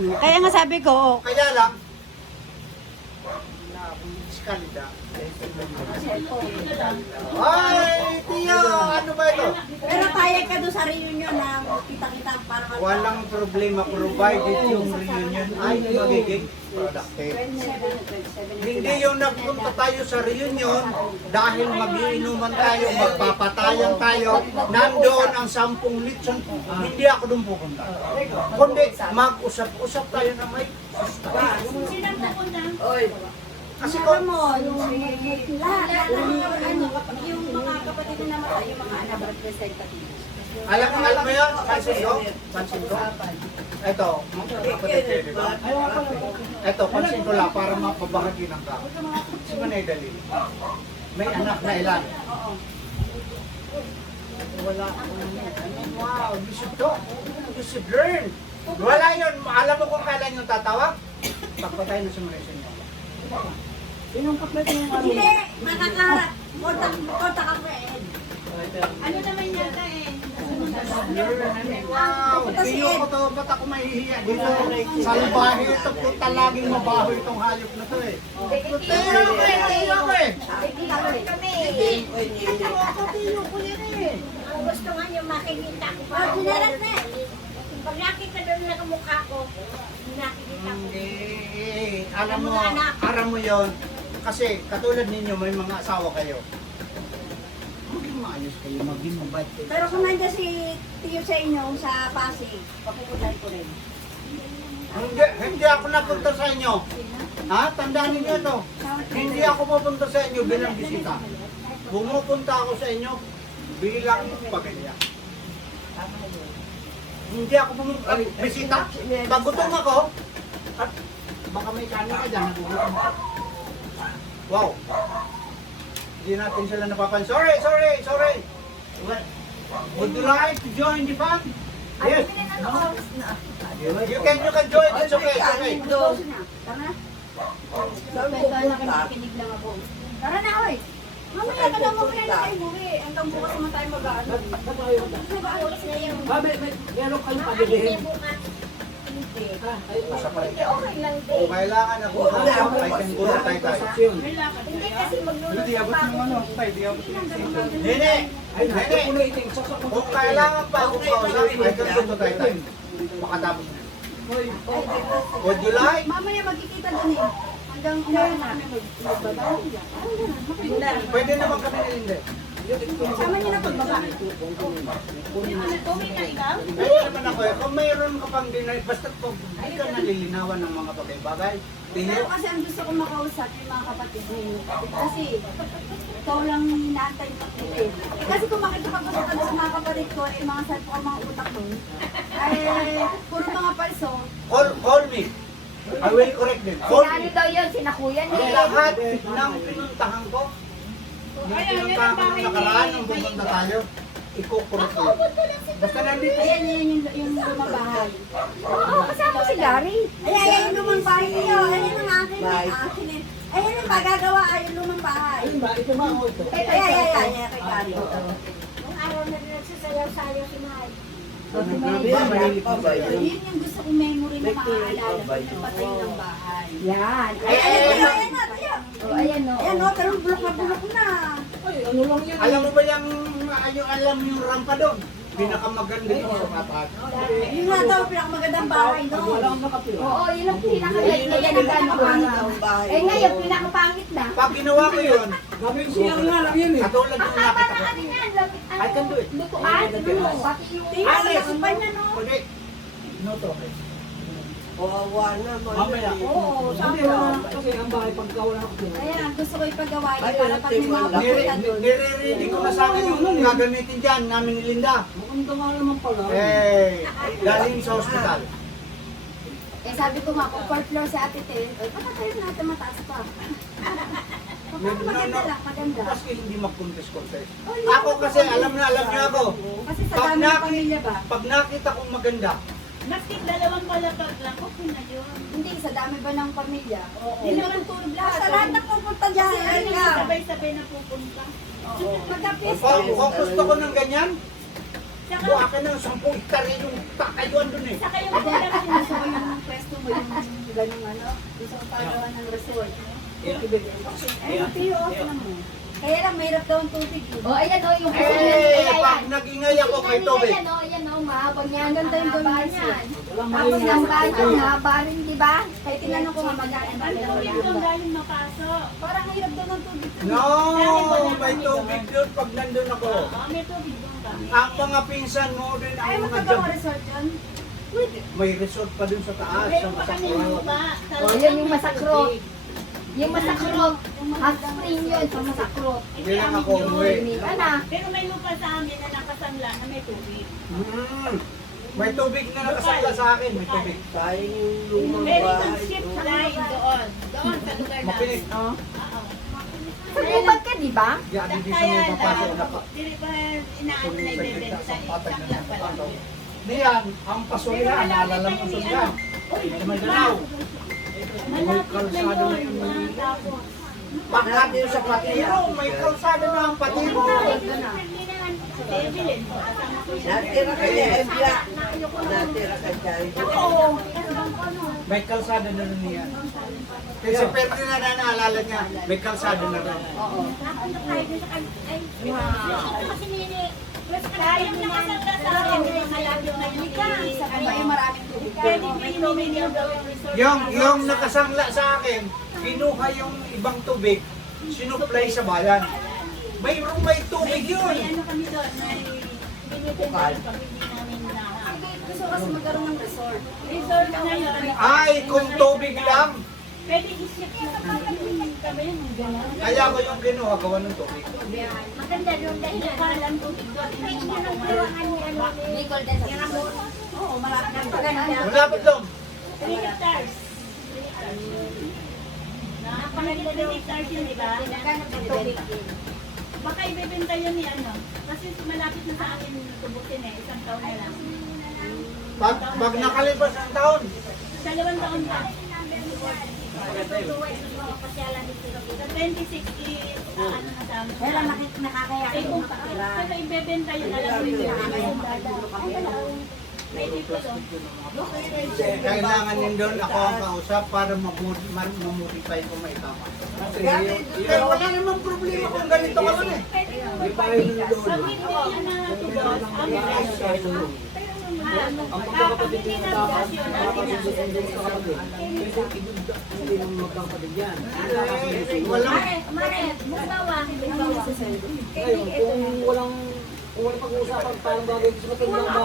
Kaya nga sabi ko, Kaya lang, kalida. Ay, Tiyo, ano ba ito? Pero payag ka doon sa reunion na kita-kita para Walang problema, provided yung reunion ay magiging productive. Hindi yung nagpunta tayo sa reunion dahil magiinuman tayo, magpapatayan tayo, nandoon ang 10 litson, hindi ako doon pupunta. Kundi mag-usap-usap tayo na may Sinang pupunta? kasi alam mo, yung lahat yung mga kapatid na namatay, yung mga anak representative. alam mo yun, pansin ko? Ito, kapatid kayo, di ba? Ito, pansin ko lang para mapabahagi ng tao. Si Manay Dalil, may anak na ilan? Wala. Wow, you should talk. You should learn. Wala yun. Alam mo kung kailan yung tatawag? Pagpatay na sumunod niyo. Hindi, kontak ako eh. Ano naman yata eh? Wow, tiyo ko to, ba't ako mahihiya dito? Salbahe ito, puta laging mabaho itong hayop na to eh. Tiyo ko eh. Tiyo ko yan eh. Ang gusto nga niyo makikita ko pa. Sinarat na eh. Pag nakita doon na kamukha ko, nakikita ko. Hindi. Alam mo yon. Kasi katulad ninyo, may mga asawa kayo. Maging maayos kayo, maging mabait kayo. Pero kung nandiyan si Tiyo sa inyo sa Pasig, papupuntan ko rin. Hindi ako napunta sa inyo. Ha? Tandaan niyo ito. Hindi ako pupunta sa inyo bilang bisita. Pumupunta ako sa inyo bilang pamilya. Hindi ako pumunta bisita. Pag gutom ako, at baka may kanin ka dyan, nagugutom. Wow. Hindi natin sila napapan. Sorry. Would you like to join the fun? Yes. You can join. It's okay. Tara na. Nakikinig lang ako. Tara na, oy. Mamaya ka daw, mamaya na kayo buwi. Hanggang bukas naman tayo mag-ano. Oras na yung Meron kayong pagbibihin. bukas. Hindi. Okay kailangan ako. I can go na tayo. Hindi kasi magluluto pa ako. Nene! Kung kailangan pa ako kausap, I can go to tayo. Makatapos na. Would you like? Mamaya magkikita doon eh. Hanggang umaga namin magbaba. Pwede naman kami nilindi. Sama niyo na pagbaba. Tuming na ikaw? Pwede naman ako eh. Kung mayroon ka pang dinay, basta kung hindi ka nalilinawan ng mga bagay-bagay, Pero tingin. kasi ang gusto ko makausap yung mga kapatid mo. Kasi ikaw lang inaantay mo eh. Kasi kung makikipag-usap ka sa mga kapatid ko, eh mga cellphone ko, mga utak mo, ay puro mga palso. Call me. I will correct them. Call Ano me. daw yun? Sinakuyan Ang niya. lahat ng pinuntahan ko, nung pinuntahan ko ng nakaraan, nung pumunta tayo, ikukurot ko. Basta nandito. Ayan yung lumang bahay. Oo, kasama si Gary. Ayan yung lumang bahay niyo. Ayan ang akin eh. Ayan yung magagawa, ay yung lumang bahay. Ito ba o ito? Ayan, kay Gary. Nung araw na nagsasayaw-sayaw si Mahal. Yun yung gusto kong memory na maaalala pag napatay ng bahay. Yan. Ayan na. Ayan o. Ayan o, pero bulok na. Ay, ano lang yan? Alam mo ba yung rampa doon? Pinakamaganda yung sa kapat. Yun nga daw, pinakamagandang bahay Wala doon. akong nakapira. Oo, yun ang pinaka-light na yan. Ang pangit. Eh ngayon, pinaka-pangit na. Pag ginawa ko yun, Gawin siya nga lang yan eh. katulad Ang yung haba nakita ng ko. ano yan. Lapit I can do it. lutuan. Pati yung... Tingnan mo, lakpan niya no. Kundi, no to. Mamaya. Oo, Hindi sabi wala. Kasi ang bahay pagka wala ako. Ayan, gusto ko ipagawain para pag may mga papunta doon. Nire-ready ko na sa akin yung gagamitin dyan, namin ni Linda. Maganda nga naman pala. Eh, galing sa hospital. Eh sabi ko nga, kung 4th floor si Ate Tel, patatayo natin mataas pa. Maganda lang, maganda. Kasi hindi mag-contest-contest. Ako kasi, alam niyo ako. Kasi sa dami ng pamilya ba? Pag nakita kong maganda, Maski dalawang palapag lang, okay na yun. Hindi, sa dami ba ng pamilya? Hindi naman tulog lahat. Sa lahat na pupunta dyan, Kasi ano ka. yung sabay-sabay na pupunta. Magka-pista. kung gusto ko ng ganyan, Saka, buwakin ng 10 hektarya yung takayuan dun eh. saka yung Hindi, gusto ko yung pwesto ganung ano, gusto kong pagawa ng resort. Yung tubig. Ay, matiyo, okay na mo. Kaya lang, mahirap daw ang tubig. Oh, ayan oh, yung Pag nag-ingay ako may tubig. Ayan oh, mahabang yan. Ang ganda yung Mahaba gawin niya. yan. Walang Tapos malinis. ang bayan, mahaba rin, di ba? Kaya tinanong ko nga magkano ba galing mapasok. Parang hirap daw ng tubig. No, may tubig doon pag nandun ako. May tubig doon ka. Ang mga pinsan mo din, Ay, ang mga magkagawa job. resort yun? May resort pa dun sa taas, sa Meron pa kami Masakura. lupa. Oh, yan yung masakrot. Yung masakrot. Hot spring yun sa masakrot. Hindi lang ako umuwi. Lumipa na. Pero may lupa sa amin na nakasamla na may tubig. May tubig na nakasakla sa akin, may tubig. Very good ship line doon. Doon sa lugar Makinig. namin. Oh. Oo. Sa gubat ka, di ba? Yan, hindi sa Kaya may papasok na pa. dili pa inaano na ibebenta sa Patag na isang lang pala. Hindi yan, ang pasolya, naalala mo pasolya. Sa Mindanao. Malapit na yun. Tapos, Bakit yun sa Patiro, may kalsada na ang Patiro. Evelyn, kasama ko yun. Natira ka niya, Ebla. Natira ka dyan. May kalsada na rin niya. Kasi si Ferdinand na naalala niya, may kalsada na rin. Kaya yung nakasangga sa akin, malapit na yung Ay, maraming tubig. pwede pinimigyan daw yung resort. Yung nakasangla sa akin, kinuha yung ibang tubig, sinupply sa bayan. Mayroong may tubig May yun. ano kami doon, may binibenta pag hindi namin na. Gusto kasi magkaroon ng resort. Resort na yun. Ay, kung tubig lang. Pwede i-ship na kami yung gano'n. Kaya ko yung kinuha, gawa ng tubig. Maganda doon dahil nakalang tubig doon. Hindi mo nang kuruan ni ano ni Bicol din sa Oo, marami ng paganda. Malapit lang. 3 hectares. Napakaganda 3 hectares yun, di ba? Baka ibebenta yun ni ano. Kasi malapit na sa akin tubukin eh. 1 taon na lang. Pag nakalipas ang taon, 2 taon pa. Sa 26 is ano na sa amin. Kaya lang nakakaya Eh, kung pero ibebenta yun, alam mo yun. May dito doon. kailangan din doon ako ang kausap para mamodify kung may tama. Pero wala namang problema kung ganito ka lang eh. Hindi pa kayo nanonood. Pag hindi yan na tubos, ang Ang magkakapatid yung dapat, dapat yung susundin sa kapatid. Kasi hindi naman magkakapatid yan. Walang Mare, bumawa. Ngayon, kung walang pag-uusapan, parang bagay sa matindang